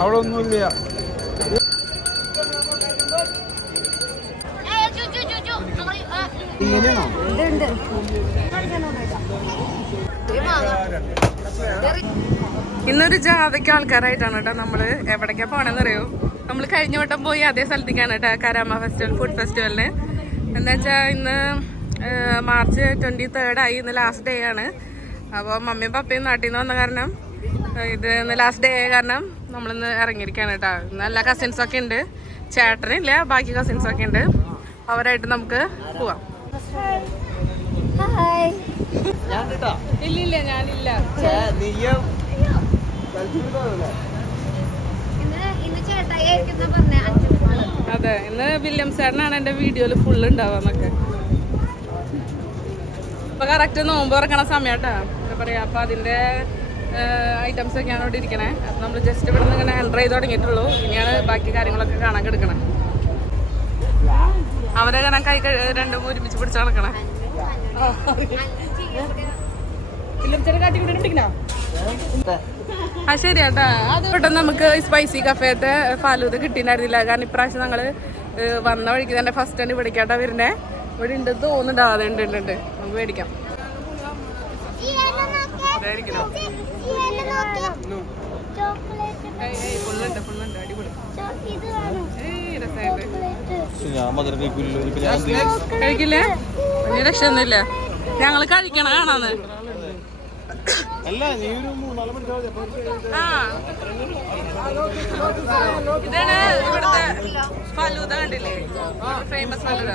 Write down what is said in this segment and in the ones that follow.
അവിടെ ഒന്നുമില്ല ഇന്നൊരു ജാഥയ്ക്ക് ആൾക്കാരായിട്ടാണ് കേട്ടോ നമ്മൾ എവിടേക്കാ പോണെന്നറിയോ? നമ്മൾ കഴിഞ്ഞ വട്ടം പോയി അതേ സ്ഥലത്തേക്കാണ് കേട്ടോ കരാമ ഫെസ്റ്റിവൽ ഫുഡ് ഫെസ്റ്റിവലിന് എന്താ വെച്ചാൽ ഇന്ന് മാർച്ച് ട്വന്റി തേർഡ് ആയി ഇന്ന് ലാസ്റ്റ് ഡേ ആണ്. അപ്പോൾ മമ്മിയും പപ്പയും നാട്ടിൽ നിന്ന് വന്ന കാരണം ഇത് ഇന്ന് ലാസ്റ്റ് ഡേ ആയ കാരണം നമ്മളിന്ന് ഇറങ്ങിയിരിക്കുകയാണ് കേട്ടോ. ഇന്ന് എല്ലാ കസിൻസൊക്കെ ഉണ്ട്. ചേട്ടനില്ല ബാക്കി കസിൻസൊക്കെ ഉണ്ട്. അവരായിട്ട് നമുക്ക് പോവാം. ഹായ് ഞാൻ കേട്ടാ ഇല്ല ഇല്ല ഞാനില്ല നീയും. ഇന്ന് ഇന്ന് ചേട്ടായി പറഞ്ഞ? അഞ്ചു അതെ ഇന്ന് വില്യം സാറിനാണ് എന്റെ വീഡിയോയിൽ ഫുൾ ഉണ്ടാവാന്നൊക്കെ. ഇപ്പൊ കറക്റ്റ് നോമ്പ് തുറക്കണ സമയട്ടാ. എന്താ പറയാ അപ്പൊ അതിന്റെ ഐറ്റംസ് ഒക്കെയാണ് ഇവിടെ ഇരിക്കണേ. അപ്പൊ നമ്മൾ ജസ്റ്റ് ഇവിടെ നിന്ന് ഇങ്ങനെ എന്റർ ചെയ്ത് തുടങ്ങിയിട്ടുള്ളൂ. ഇനിയാണ് ബാക്കി കാര്യങ്ങളൊക്കെ കാണാൻ കിടക്കണേ. അവരെ കാരണം കൈ രണ്ടും ഒരുമിച്ച് പിടിച്ച് നടക്കണേ. ആ ശരി കേട്ടാ അത് പെട്ടെന്ന് നമുക്ക് സ്പൈസി കഫേത്തെ ഫാലൂത് കിട്ടിയിട്ടുണ്ടായിരുന്നില്ല. കാരണം ഇപ്രാവശ്യം ഞങ്ങൾ ഏഹ്, വന്ന വഴിക്ക് തന്നെ ഫസ്റ്റ് ടൈം ഇവിടേക്കാട്ടാ വരുന്നേ. ഇവിടെ ഉണ്ട് തോന്നുന്നുണ്ട്. അതെ ഉണ്ട് ഉണ്ട് ഉണ്ട് നമുക്ക് മേടിക്കാം. കഴിക്കില്ല? രക്ഷ രക്ഷയൊന്നുമില്ല ഞങ്ങൾ കഴിക്കണ കാണാന്ന്. അല്ല നീ ഒരു മൂന്നാൽ ഇതാണ് ഇവിടുത്തെ ഫലൂദ കണ്ടില്ലേ? ഫേമസ് ഫലൂദ.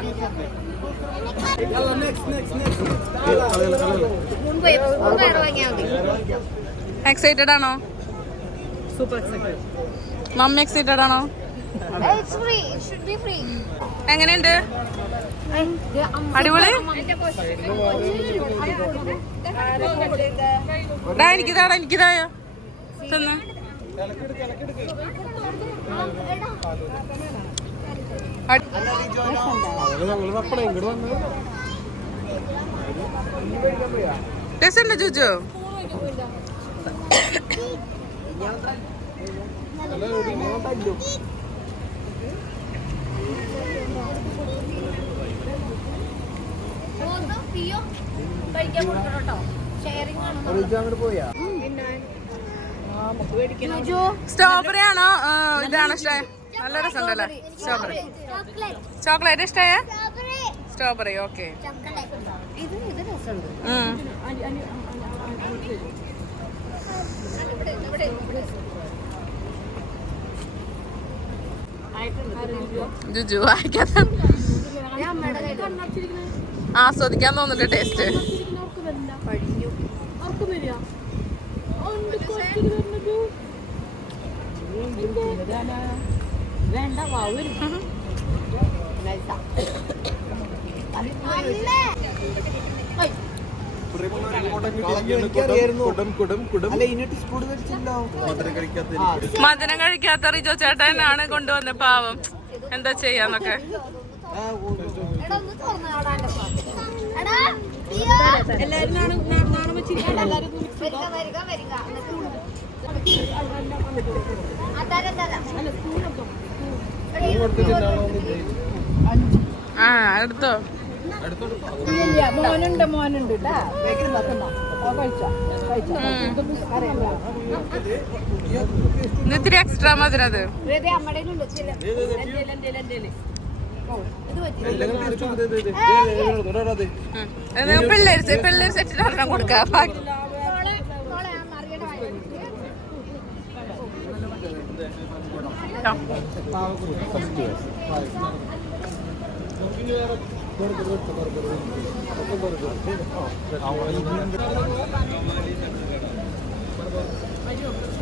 എക്സൈറ്റഡ് ആണോ? സൂപ്പർ എക്സൈറ്റഡ് മമ്മി എക്സൈറ്റഡ് ആണോ? It's free should be free എങ്ങനെയുണ്ട്? അടിപൊളി? ഡാ എനിക്കിതാടാ എനിക്കിതായോ തിന്ന് രസമുണ്ടോ ചൂച്ചു അല്ല, തല്ലും. കഴിക്കാൻ കൊടുക്കണം കേട്ടോ. ഷെയറിംഗ് പോയാ? സ്ട്രോബെറി ആണോ? ഇതാണ് നല്ല രസമുണ്ടല്ലേ? സ്ട്രോബെറി ചോക്ലേറ്റ് ചോക്ലേറ്റ് ഇഷ്ടമായ സ്ട്രോബെറി ഓക്കെ ജുജു വായിക്കാത്ത ആസ്വദിക്കാൻ തോന്നുന്നുണ്ട് ടേസ്റ്റ് കഴിക്കാത്ത മധുരം കഴിക്കാത്ത റിജോ ചേട്ടനാണ് കൊണ്ടുവന്ന പാവം. എന്താ ചെയ്യാന്നൊക്കെ. അതാര ആ എടുത്തോ. മോനുണ്ട് മോനുണ്ട് ഇത്തിരി എക്സ്ട്രാ മധുരം അത്. അമ്മയുടെ പിള്ളേര് പിള്ളേര് സെറ്റിൽ ഒരെണ്ണം കൊടുക്കാം Thank മോളെ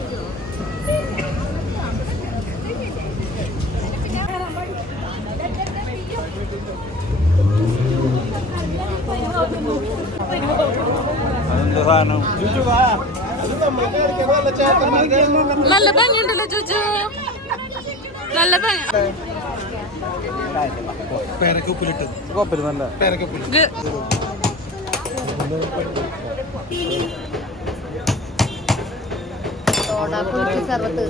കളിക്കാൻ നല്ല ഭംഗിയുണ്ടല്ലോ ചുച്ചു നല്ല ഭംഗി. പേരക്കുപ്പിലിട്ട് കുഴപ്പമില്ല കുലുക്കി സർവത്ത്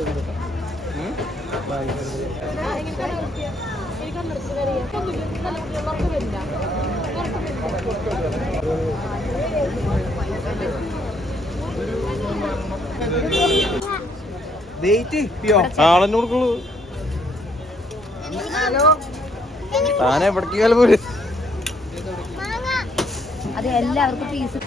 വെയിറ്റ് ആളെന്നെ കൊടുക്കുള്ളൂ താൻ എവിടേക്കാലും പോലും അത് എല്ലാവർക്കും പീസ്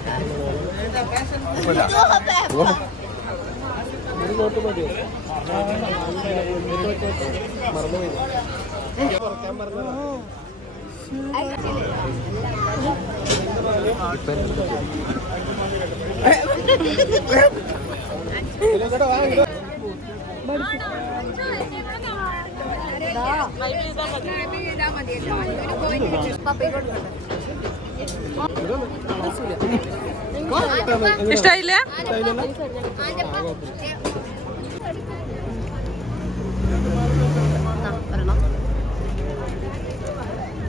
ഇഷ്ടായില്ല?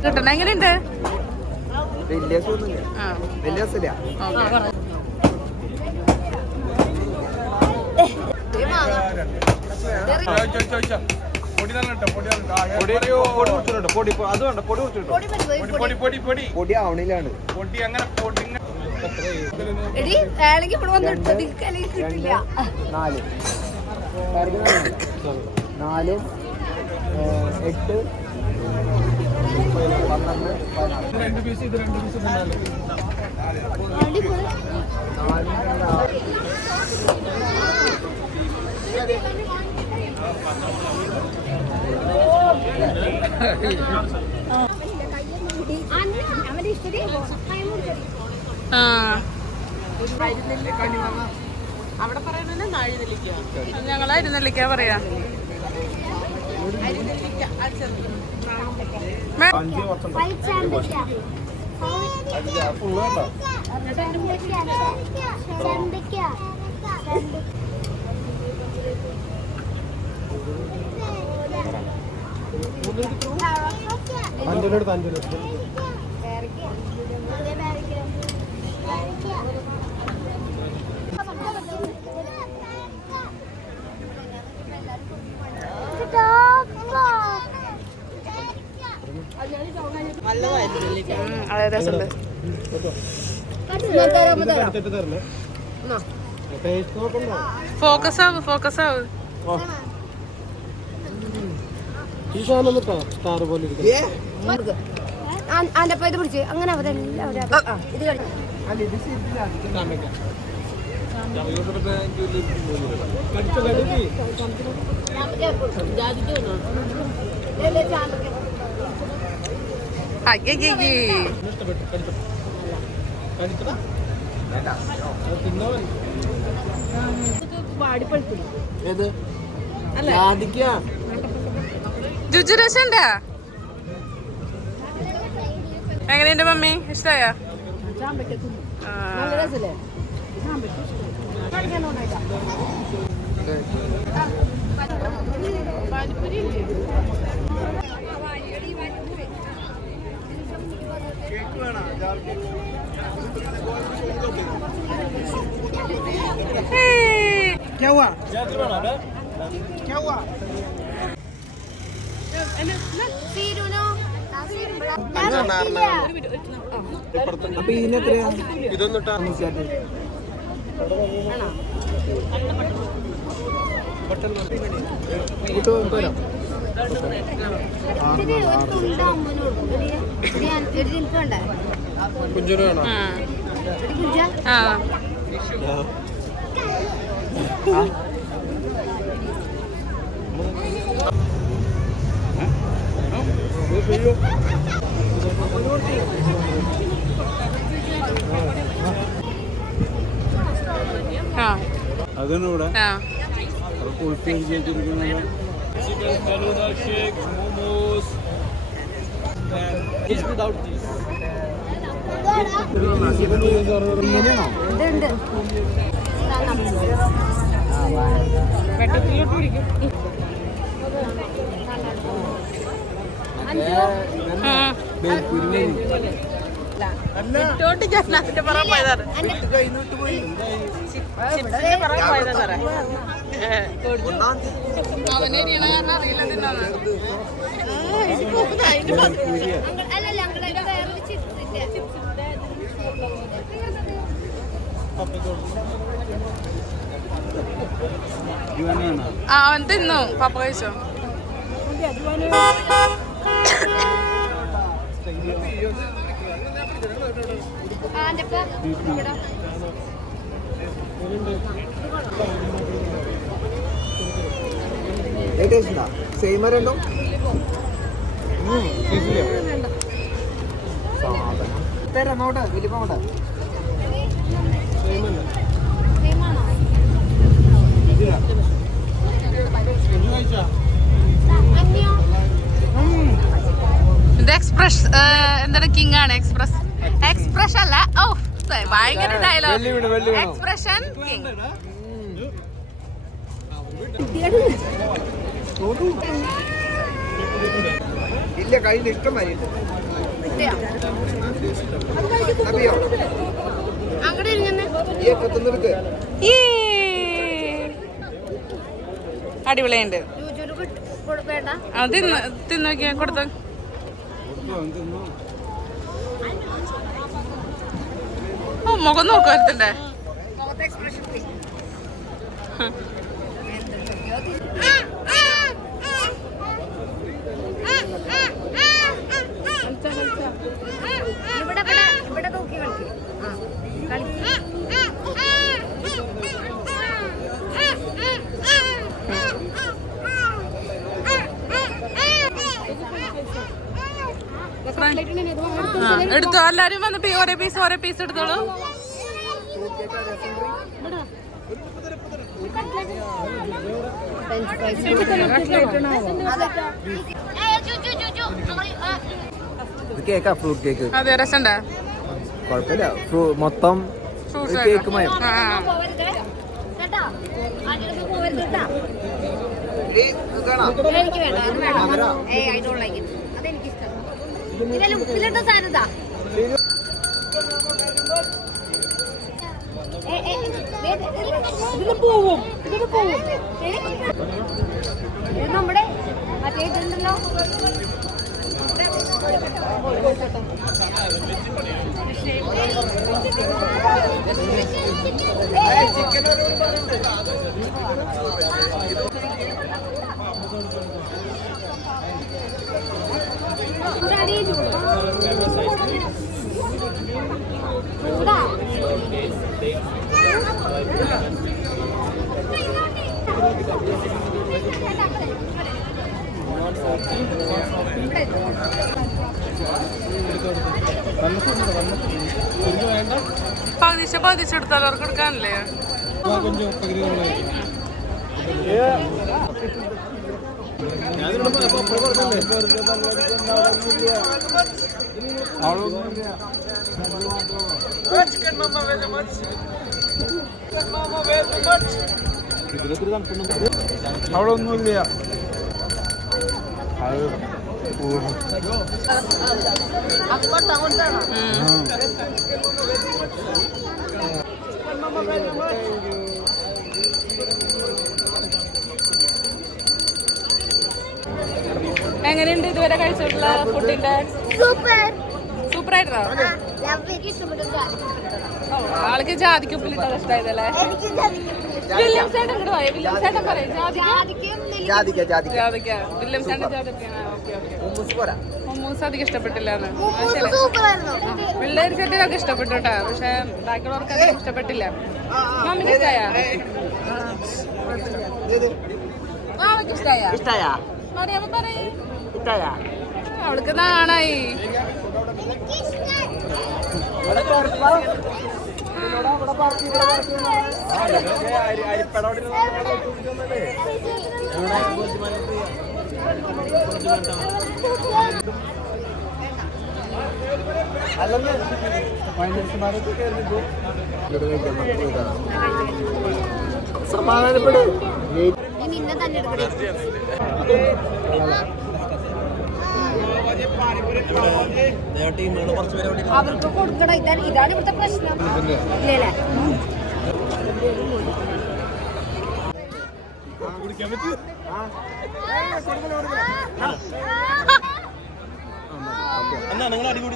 കിട്ടണ. എങ്ങനെയുണ്ട്? വലിയ വലിയ രസമില്ല ഓക്കെ പൊടി പൊടി കുടിച്ചിട്ടുണ്ട് പൊടി അത് വേണ്ട പൊടി കുടിച്ചിട്ടുണ്ടോ പൊടി ആവണില്ലാണ് എടി വേണമെങ്കിൽ ഇവിടെ വന്നിട്ട് അല്ലെങ്കിൽ കിട്ടില്ല. നാല്. നാല് എട്ട് പന്ത്രണ്ട് രണ്ട് പീസ് ഇത് രണ്ട് പീസ് ആ അവിടെ പറയുന്നത് ഞങ്ങളായിരുന്നല്ലിക്ക പറയാ. മേ- അതെ രസമുണ്ട്. ഫോക്കസ് ആവ് ഫോക്കസ് ആവ്. ഈ സാധനം സ്റ്റാർ പോലെ ഇരിക്കുന്നു ആന്റെ ഇത് പിടിച്ച്. അങ്ങനെ ആ, ഇത് കഴിഞ്ഞു. അയ്യയ്യേ ഏത്? ജാതിക്ക? ജുജു രസമുണ്ടാ എങ്ങനെയുണ്ട് മമ്മി ഇഷ്ടായ क्या हुआ क्या हुआ അപ്പൊ ഇതിന് എത്രയാ ഇതൊന്നിട്ടാ തരാം കുഞ്ചുന് വേണോ ആ ആ അതാണ് ഇവിടെ വെട്ടത്തിലോട്ട് പിടിക്കും. അവൻ തിന്നു. പപ്പ കഴിച്ചോ? സെയിം രണ്ടോ? തരാം ഇത് എക്സ്പ്രസ് എന്താണ്? കിങ് ആണ് എക്സ്പ്രസ് എക്സ്പ്രസ് അല്ല ഓ ഭയങ്കര ഡയലോഗ് എക്സ്പ്രഷൻ ഇല്ല കയ്യിൽ ഇഷ്ടം വരില്ല അതെയോ അങ്ങോട്ട് ഈ അടിപൊളിയുണ്ട്. അത് തിന്ന് കൊടുത്തോ നോക്കിയാ കൊടുത്ത. മുഖം നോക്കുവായിരുത്തണ്ടേ എക്സ്പ്രഷൻ ഇവിടെ ഇവിടെ ഇവിടെ നോക്കി കളിക്ക് ആ കളിക്ക് ആ, എടുത്തോ എല്ലാരും വന്ന് ഓരോ പീസ് ഓരോ പീസ് എടുത്തോളൂ. കേക്കാ ഫ്രൂട്ട് കേക്ക് അതെ രസണ്ട കുഴപ്പമില്ല. മൊത്തം കേക്ക് മയം എനിക്ക് വേണ്ട അത് വേണം ഐ ഡോണ്ട് ലൈക്ക് ഇറ്റ് അതെനിക്ക് ഇതിൽ ഉപ്പിലിട്ട സാധനതാ ഇതിന് പോവും ഇതിന് പോവും. നമ്മുടെ മറ്റേ ഇതുണ്ടല്ലോ. ചൂടാടി അവർക്ക് എടുക്കാനല്ലേ? അവിടെ ഒന്നുമില്ല. എങ്ങനെയുണ്ട് ഇതുവരെ കഴിച്ചിട്ടുള്ള ഫുഡിന്റെ? സൂപ്പർ സൂപ്പർ ആയിരുന്നോ ആൾക്ക് ജാതിക്ക് ഉപ്പിലിട്ടത് ഇഷ്ടമായതല്ലേ വില്യം ചേട്ടൻ വില്യം ചേട്ടൻ പറയും ജാതിക്ക ജാതിക്ക ജാതിക്ക. ജാതിക്ക. വില്യം ചേട്ടൻ ജാതിക്ക. Okay okay. ഹുമ്മൂസ് പോരാ? മൊമ്മൂസ് അധികം ഇഷ്ടപ്പെട്ടില്ല സൂപ്പർ ആയിരുന്നു പിള്ളേർ സെറ്റിലൊക്കെ ഇഷ്ടപ്പെട്ടു കേട്ടോ. പക്ഷെ ബാക്കിയുള്ളവർക്ക് അധികം ഇഷ്ടപ്പെട്ടില്ല. മമ്മിക്ക് ഇഷ്ടായ? മാമക്ക് ഇഷ്ടായ? ഇഷ്ടായ? മറിയാമ്മ പറയ്. ഇഷ്ടായ? അവൾക്ക് നാണായി. സമാധാനപ്പെട് ഇനി നിന്നെ തന്നെ എടുക്കണേ. അവർക്ക് കൊടുക്കണം. ഇതാണ് ഇതാണ് ഇവിടുത്തെ പ്രശ്നം. ഇല്ലല്ലേ എന്നാ നിങ്ങൾ അടി കൂടി.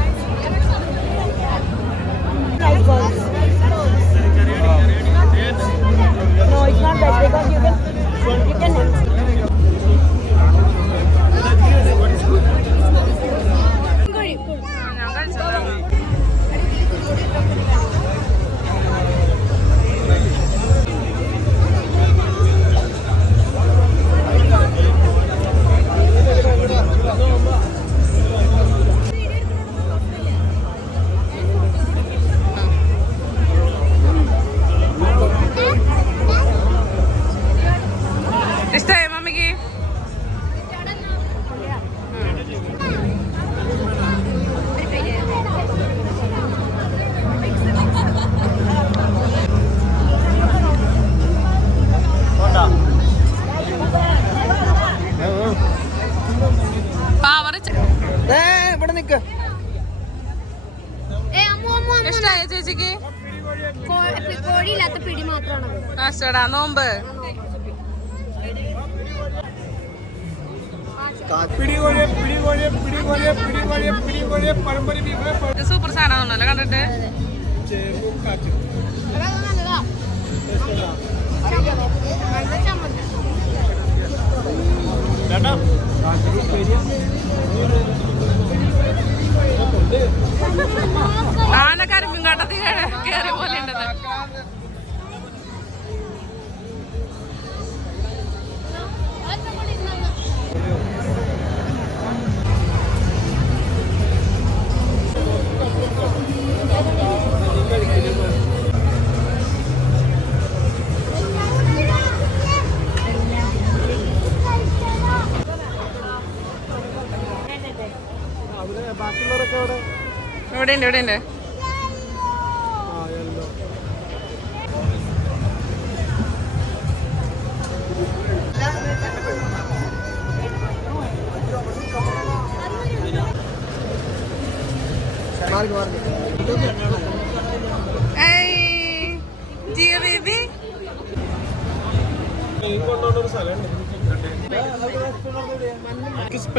ചമ്മന്തി സാധനമാണല്ലോ കണ്ടിട്ട്? ആനക്കാരും കാട്ടത്തിൽ കയറിയ പോലെ ഉണ്ടത് ഇവിടെ ഉണ്ട്? ഇവിടെ ഉണ്ട്? ആ മഞ്ഞ് നീ സിപ്പ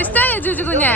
ഇഷ്ടായ ചൂച്ചു കുഞ്ഞെ?